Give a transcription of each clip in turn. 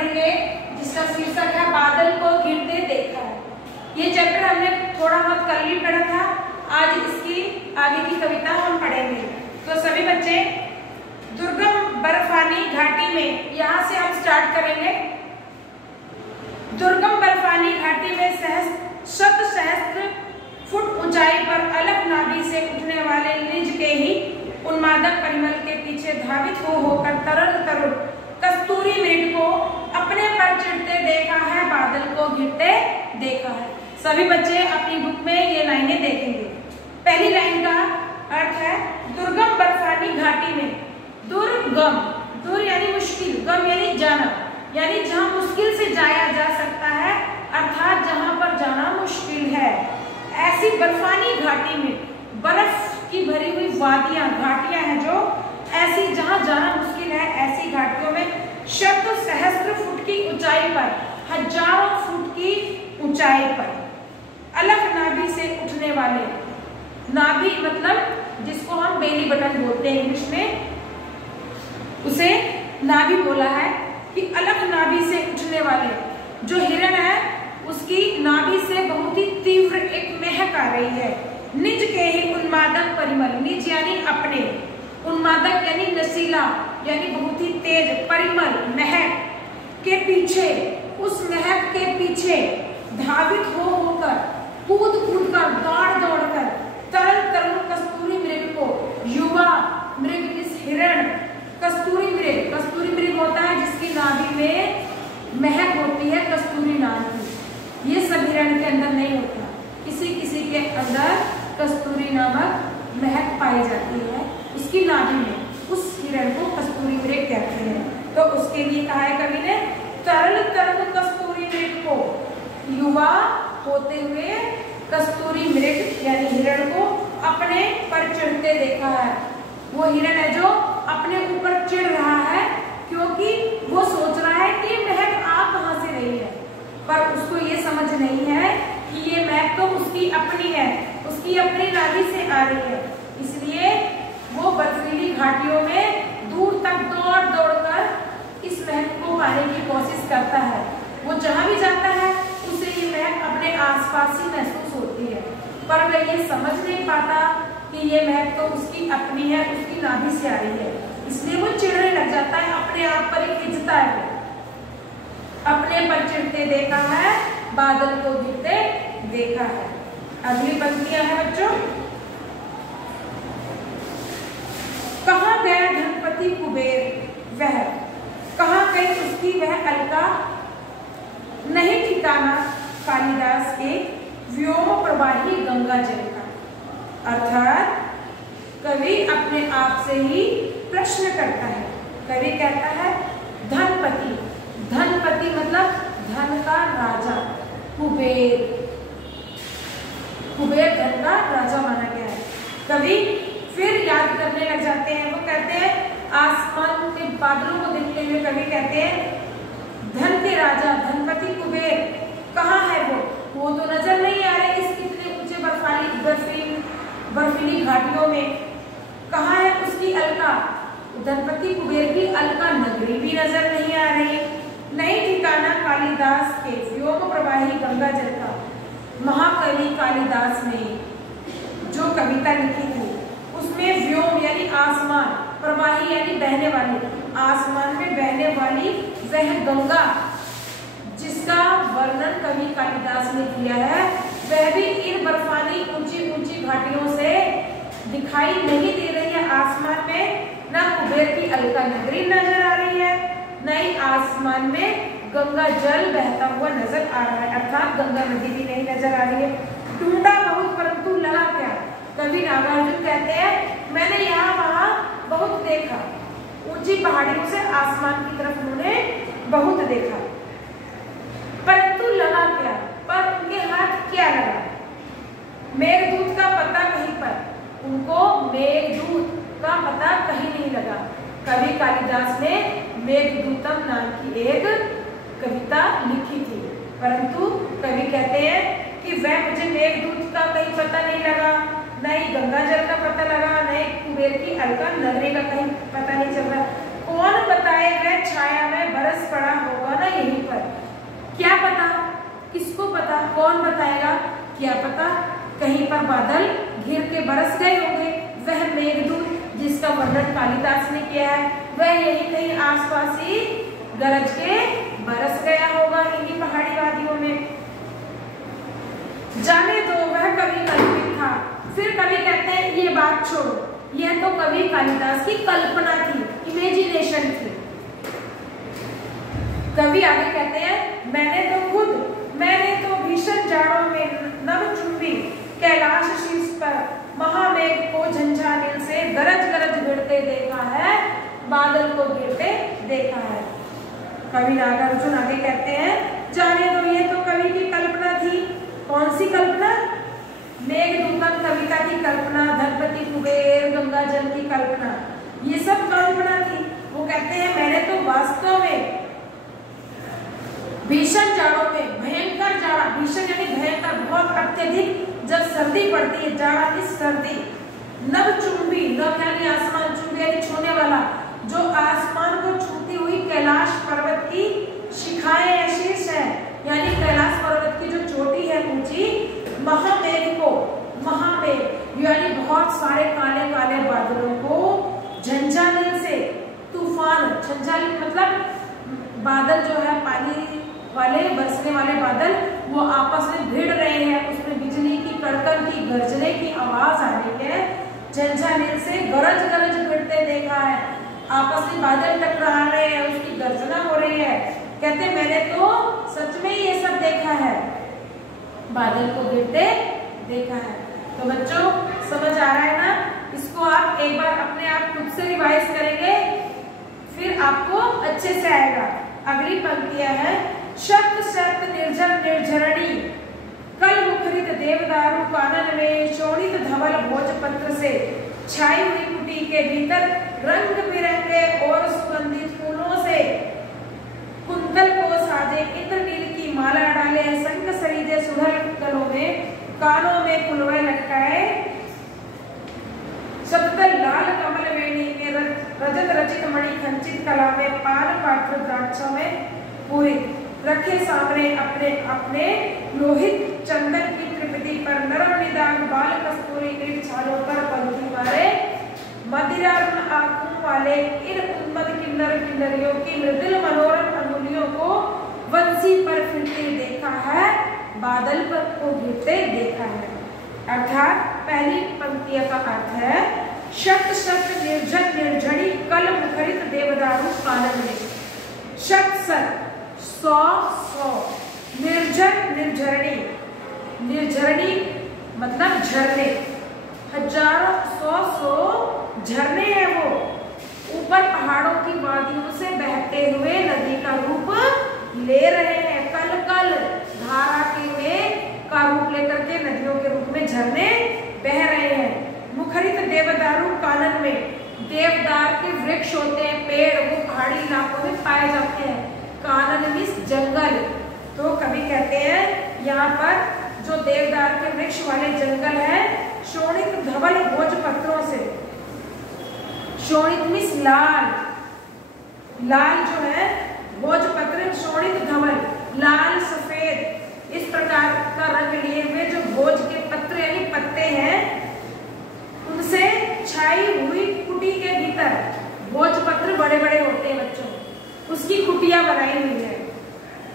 पढ़ेंगे जिसका शीर्षक है बादल को गिरते देखा है। ये चैप्टर हमने थोड़ा बहुत कल भी पढ़ा था, आज इसकी आगे की कविता हम पढ़ेंगे। तो सभी बच्चे, दुर्गम बर्फानी घाटी में, यहाँ से हम स्टार्ट करेंगे। दुर्गम बर्फानी घाटी में शत सहस्त्र फुट ऊंचाई पर अलग नाभि से उठने वाले निज के ही उन्मादक परिमल के पीछे धावित होकर तरल तरुण कस्तूरी मृग को अपने पर चिढ़ते देखा है, बादल को गिरते देखा है। सभी बच्चे अपनी बुक में ये लाइनें देखेंगे। पहली लाइन का अर्थ है दुर्गम बर्फानी घाटी में। दुर्गम, दुर यानी मुश्किल, गम यानी जाना, यानी जहां मुश्किल से जाया जा सकता है, अर्थात जहां पर जाना मुश्किल है। ऐसी बर्फानी घाटी में, बर्फ की भरी हुई वादियां, घाटियां हैं जो ऐसी जहां जाना मुश्किल है, ऐसी घाटियों में शत सहस्त्र फुट की ऊंचाई पर, हजारों फुट की ऊंचाई पर अलग नाभि से उठने वाले, नाभि मतलब जिसको हम बेली बटन बोलते हैं इंग्लिश में, उसे नाभि बोला है कि अलग नाभि से उठने वाले जो हिरण है, उसकी नाभि से बहुत ही तीव्र एक महक आ रही है। निज के ही उन्मादक परिमल, निज यानी अपने, उन्मादक यानी नशीला, यानी बहुत ही तेज, परिमल महक के पीछे, उस महक के पीछे धावित होकर, कूद कर, दौड़ कर तरल तरुण कस्तूरी मृग को, युवा मृग, इस हिरण, कस्तूरी मृग होता है जिसकी नाभि में महक होती है कस्तूरी नाम की। ये सब हिरण के अंदर नहीं होता, किसी के अंदर कस्तूरी नामक महक पाई जाती है उसकी नाभि में। उस हिरण को कस्तूरी मृग कहते हैं। तो उसके लिए कहा है कवि ने, तरल तरुण कस्तूरी मृग को, युवा होते हुए कस्तूरी मृग यानी हिरण को अपने पर चिढ़ते देखा है। वो हिरण है जो अपने ऊपर चिढ़ रहा है, क्योंकि वो सोच रहा है कि महक आ कहां से रही है, पर उसको ये समझ नहीं है कि ये महक तो उसकी अपनी है, उसकी अपनी नाभि से आ रही है। इसलिए वो बर्फीली घाटियों में दूर तक दौड़ कर इस महक को पाने की कोशिश करता है। वो जहां भी जाता है उसे ये महक अपने आसपास ही महसूस होती है, पर वह ये समझ नहीं पाता कि ये महक तो उसकी अपनी है, उसकी नाभि से आ रही है। इसलिए वो चिढ़ने लग जाता है, अपने आप पर ही खिंचता है। अपने पर चिढ़ते देखा है, बादल को गिरते देखा है। अगली पंक्तियां हैं बच्चों। कहाँ गया धनपति कुबेर वह, कहाँ गई उसकी वह अलका, नहीं ठिकाना कालिदास के व्योम प्रवाही गंगा जल का। अर्थात कवि अपने आप से ही प्रश्न करता है। कवि कहता है धनपति, धनपति मतलब धन का राजा, कुबेर, कुबेर धन का राजा माना गया है। कवि फिर याद करने लग जाते हैं। वो कहते हैं आसमान के बादलों को देखते हुए कवि कहते हैं धन के राजा धनपति कुबेर कहाँ है वो तो नजर नहीं आ रहे इस इतने ऊंचे बर्फीली घाटियों में। कहाँ है उसकी अलका, धनपति कुबेर की अलका नगरी भी नजर नहीं आ रही। नहीं ठिकाना कालिदास के व्योम प्रवाही गंगा जल का। महाकवि कालिदास ने जो कविता लिखी थी उसमें व्योम यानी आसमान, प्रवाही यानी बहने वाली, आसमान में बहने वाली वह गंगा जिसका वर्णन कवि कालिदास ने किया है, वह भी इन बर्फानी ऊंची ऊंची घाटियों से दिखाई नहीं दे रही है। आसमान में न कुबेर की अलका नगरी नजर आ रही है, न ही आसमान में गंगा जल बहता हुआ नजर आ रहा है, अर्थात गंगा नदी भी नहीं नजर आ रही है। ढूंढा बहुत परंतु लगा क्या, कवि नागार्जुन कहते हैं मैंने यहाँ वहां बहुत देखा, ऊंची पहाड़ियों से आसमान की तरफ उन्होंने बहुत देखा, परंतु लगा क्या, पर उनके हाथ क्या लगा, मेघदूत का पता कहीं पर, उनको मेघदूत का पता कहीं नहीं लगा। कवि कालिदास ने मेघदूतम नाम की एक कविता लिखी थी, परंतु कवि कहते हैं कि वह मुझे मेघदूत का कहीं पता नहीं लगा, न ही गंगा जल का पता लगा, न ही कुबेर की अलका नगरी का कहीं पता नहीं चल रहा। कौन बताए वह छाया में बरस पड़ा होगा ना क्या पता, किसको पता, कौन बताएगा? क्या पता कहीं पर बादल घिर के बरस गए होंगे। वह मेघदूत जिसका वर्णन कालिदास ने किया है, वह यही कहीं आसपास ही गरज के बरस गया होगा इन्हीं पहाड़ी वादियों में। जाने दो वह कवि कल्पित था। फिर कवि कहते हैं ये बात छोड़ो, यह तो कवि कालिदास की कल्पना थी, इमेजिनेशन थी। कवि आगे कहते हैं मैंने तो भीषण जाड़ों में नवचुंबी कैलाश शीर्ष पर महामेघ को झंझानील से गरज गरज गिरते देखा है, बादल को गिरते देखा है। कवि नागार्जुन आगे कहते हैं जाने दो ये तो कवि की कल्पना थी। कौन सी कल्पना? मेघदूतम कविता की कल्पना, धनपति कुबेर, गंगा जल की कल्पना, ये सब कल्पना थी। वो कहते हैं मैंने तो वास्तव में भीषण जाड़ों में, भयंकर जाड़ा, भीषण यानी भयंकर, बहुत अत्यधिक जब सर्दी पड़ती है, जाड़ा की सर्दी, नवचुंबी, नव यानी आसमान, चुंबी यानी छूने वाला, जो आसमान को छूती हुई कैलाश पर्वत की शिखाएं या शीर्ष है, यानी कैलाश पर्वत की जो चोटी है ऊंची, महामेघ को, महामेघ यानी बहुत सारे काले काले बादलों को झंझानील से, तूफान, झंझानील मतलब बादल जो है पानी वाले, बरसने वाले बादल, वो आपस में भिड़ रहे हैं, उसमें बिजली की कड़कन की, गरजने की आवाज आ रही है, झंझानील से गरज गरज भिड़ते देखा है, आपस में बादल टकरा रहे हैं, उसकी गर्जना हो रही है। कहते मैंने तो सच में ये सब देखा है, बादल को गिरते देखा है। तो बच्चों समझ आ रहा है ना? इसको आप एक बार अपने आप खुद से रिवाइज करेंगे, फिर आपको अच्छे से आएगा। अगली पंक्तियां हैं शक्त शक्त निर्जर निर्झरणी, कल मुखरित देवदारू कानन में, शोणित धवल भोजपत्र से छाई हुई कुटी के भीतर रंग बिरंगे और सुगंधित फूलों से, कुंतल को साजे इंद्रनील की माला डाले, संग सरीजे सुधर गलों में, कानों में कुलवे लटकाए, सततल लाल कमल वेणी में रजत रचित मणि खंचित कला में, पान पात्र द्राक्षों में पूरित, रखे सामने अपने अपने लोहित चंदन की त्रिपति पर, नरम निदान बाल कस्तूरी नील छालों पर पंक्ति मारे, मदिरा आंखों वाले इन उन्मद किन्नर किन्नरियों की मृदुल मनोरम अंगुलियों को वंशी पर फिरते देखा है, बादल पर को गिरते देखा है। अर्थात पहली पंक्तियों का अर्थ है शत शत निर्जन निर्झड़ी कल मुखरित देवदारू कानन में। शत शत 100 निर्जन निर्झरणी, निर्झरणी मतलब झरने, हजारों 100 झरने हैं, वो ऊपर पहाड़ों की वादियों से बहते हुए नदी का रूप ले रहे हैं। कल कल धारा के में का रूप लेकर के नदियों के रूप में झरने बह रहे हैं। मुखरित देवदारू कानन में, देवदार के वृक्ष होते हैं, पेड़, वो पहाड़ी इलाकों में पाए जाते हैं। कानन मीन्स जंगल। तो कवि कहते हैं यहाँ पर जो देवदार के वृक्ष वाले जंगल है, शोणित धवल भोजपत्रों से, शोणित मीन्स लाल, लाल जो है भोजपत्र, शोणित धवल लाल सफेद, इस प्रकार का रंग लिए हुए जो भोज के पत्र यानी पत्ते हैं, उनसे छाई हुई कुटी के भीतर, भोजपत्र बड़े बड़े होते हैं बच्चों, उसकी कुटिया बनाई हुई है,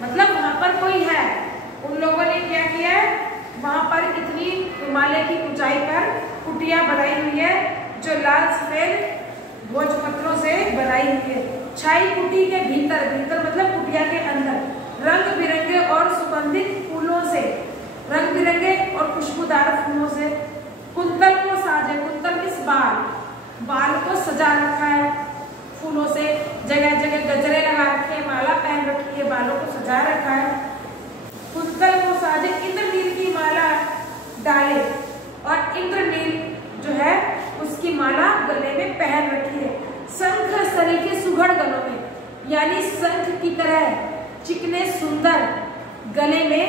मतलब वहां पर कोई है। उन लोगों ने क्या किया है, वहां पर इतनी हिमालय की ऊंचाई पर कुटिया बनाई हुई है जो लाल सफेद भोजपत्रों से बनाई हुई है। छाई कुटी के भीतर, भीतर मतलब कुटिया के अंदर, रंग बिरंगे और सुगंधित फूलों से, रंग बिरंगे और खुशबूदार फूलों से, कुंतल को साजे, कुंतल किस बाल, बाल को सजा रखा है फूलों से, जगह जगह गजरे लगा रखे हैं, माला पहन रखी है, बालों को सजा रखा है। कुंतल को साजे इंद्रनील की माला डाले, और इंद्रनील जो है उसकी माला गले में पहन रखी है। शंख सरी के सुघड़ गलों में, यानी शंख की तरह चिकने सुंदर गले में,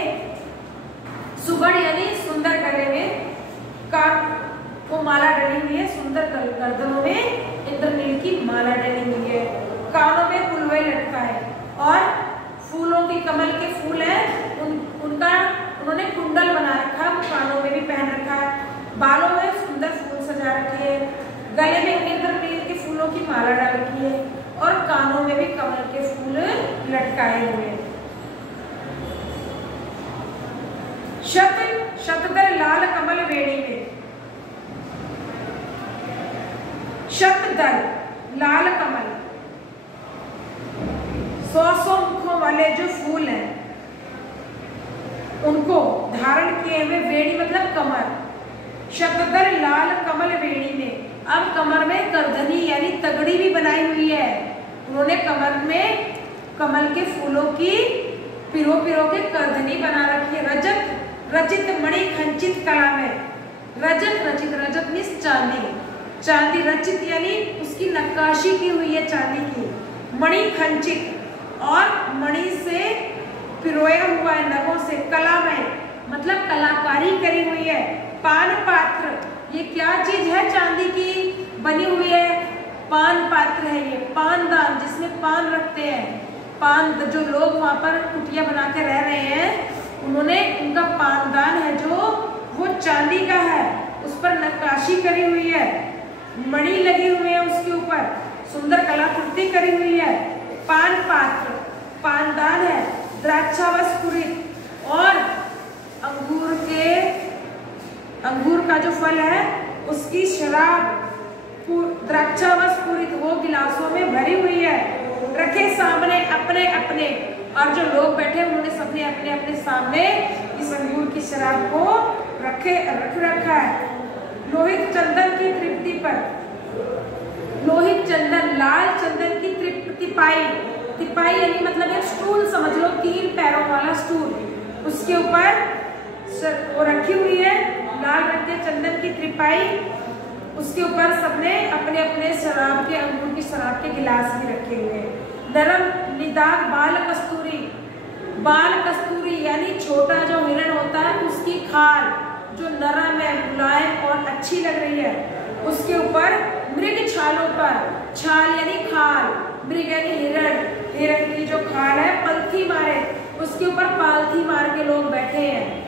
सुघड़ यानी सुंदर गले में का को माला डली हुई है, सुंदर गर्दनों में इंद्रनील की माला डली हुई है, कानों में कुलवे लटका है, और फूलों की, कमल के फूल है गले में इंद्रनील के फूलों की माला डाल रखी है और कानों में भी कमल के फूल लटकाए हुए हैं। शतदल लाल कमल वेणी में, शतदल लाल कमल 100 मुखों वाले जो फूल हैं उनको धारण किए हुए, वेणी मतलब कमर, शतदल लाल कमल वेणी में। अब कमर में करधनी यानी तगड़ी भी बनाई हुई है। उन्होंने कमर में कमल के फूलों की पिरो के करधनी बना रखी है। रजत रचित मणि खंचित कला में, रजत रचित, रजत मीन्स चांदी, चांदी रचित यानी उसकी नक्काशी की हुई है चांदी की, मणि खंचित और मणि से पिरोया हुआ है नगों से, कला में मतलब कलाकारी करी हुई है। पान पात्र, ये क्या चीज है चांदी की बनी हुई है? पान पात्र है ये, पानदान जिसमें पान रखते हैं। पान जो लोग वहां पर कुटिया बना के रह रहे हैं उन्होंने उनका पानदान है जो वो चांदी का है, उस पर नक्काशी करी हुई है, मणि लगी हुई है उसके ऊपर, सुंदर कलाकृति करी हुई है। पान पात्र पानदान है, द्राक्षावस्फुरित और अंगूर का जो फल है उसकी शराब द्राक्षावस्फुरित वो गिलासों में भरी हुई है। रखे सामने अपने अपने, और जो लोग बैठे उन्होंने सबने अपने अपने सामने इस अंगूर की शराब को रख रखा है। लोहित चंदन की तृप्ति पर, लोहित चंदन लाल चंदन की तिपाई, तिपाई यानी मतलब एक स्टूल समझ लो, 3 पैरों वाला स्टूल, उसके ऊपर वो रखी हुई है लाल रंग के चंदन की त्रिपाई, उसके ऊपर सबने अपने अपने शराब के, अंगूर की शराब के गिलास भी रखे हुए हैं। नरम निदाग बाल कस्तूरी, बाल कस्तूरी यानी छोटा जो हिरण होता है उसकी खाल जो नरम है, मुलायम और अच्छी लग रही है, उसके ऊपर मृग छालों पर, छाल यानी खाल, मृग यानी हिरण, हिरण की जो खाल है पलथी मारे, उसके ऊपर पालथी मार के लोग बैठे हैं।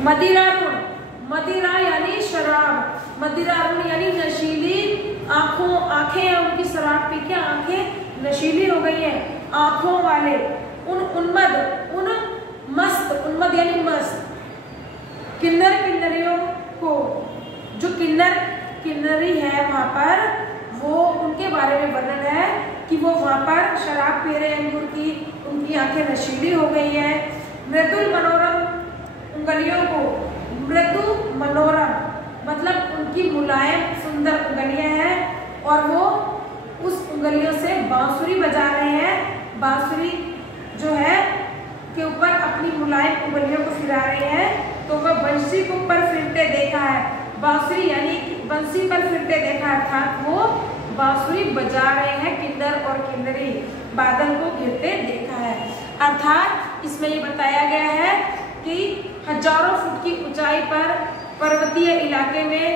मदिरारुण, मदिरा यानी शराब, मदिरारुण यानी नशीली आंखों, आंखें हैं उनकी शराब पी के आंखें नशीली हो गई है, आंखों वाले। उन्मद, उन मस्त, उन्मद यानी मस्त। किन्नर किन्नरियों को, जो किन्नर किन्नरी है वहां पर, वो उनके बारे में वर्णन है कि वो वहां पर शराब पी रहे हैं अंगूर की, उनकी आंखें नशीली हो गई है। मृदुल मनोरम उंगलियों को, मृदु मनोरम मतलब उनकी मुलायम सुंदर उंगलियां हैं और वो उस उंगलियों से बांसुरी बजा रहे हैं। बांसुरी जो है के ऊपर अपनी मुलायम उंगलियों को फिरा रहे हैं, तो वह बंसी को पर फिरते देखा है। बांसुरी यानी बंसी पर फिरते देखा, अर्थात वो बांसुरी बजा रहे हैं किन्नर और किन्नरी, बादल को घिरते देखा है। अर्थात इसमें ये बताया गया है कि हजारों फुट की ऊंचाई पर पर्वतीय इलाके में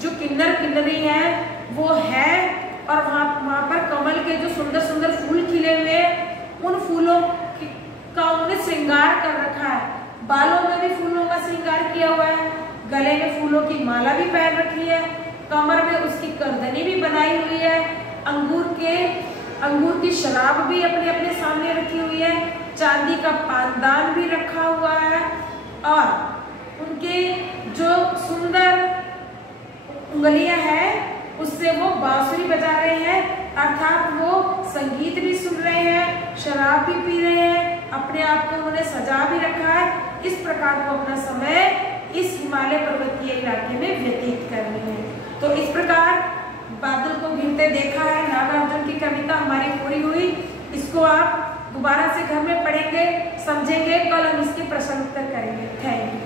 जो किन्नर किन्नरी है वो है, और वहाँ पर कमल के जो सुंदर सुंदर फूल खिले हुए, उन फूलों का उन्होंने श्रृंगार कर रखा है। बालों में भी फूलों का श्रृंगार किया हुआ है, गले में फूलों की माला भी पहन रखी है, कमर में उसकी करधनी भी बनाई हुई है, अंगूर की शराब भी अपने अपने सामने रखी हुई है, चांदी का पानदान भी रखा हुआ है, और उनके जो सुंदर उंगलियां हैं उससे वो बांसुरी बजा रहे हैं, अर्थात वो संगीत भी सुन रहे हैं, शराब भी पी रहे हैं, अपने आप को उन्होंने सजा भी रखा है। इस प्रकार को अपना समय इस हिमालय पर्वतीय इलाके में व्यतीत कर रहे हैं। तो इस प्रकार बादल को घिरते देखा है नागार्जुन की कविता हमारी पूरी हुई। इसको आप दोबारा से घर में पढ़ेंगे, समझेंगे, कल हम इसके प्रश्न उत्तर करेंगे। Thank you.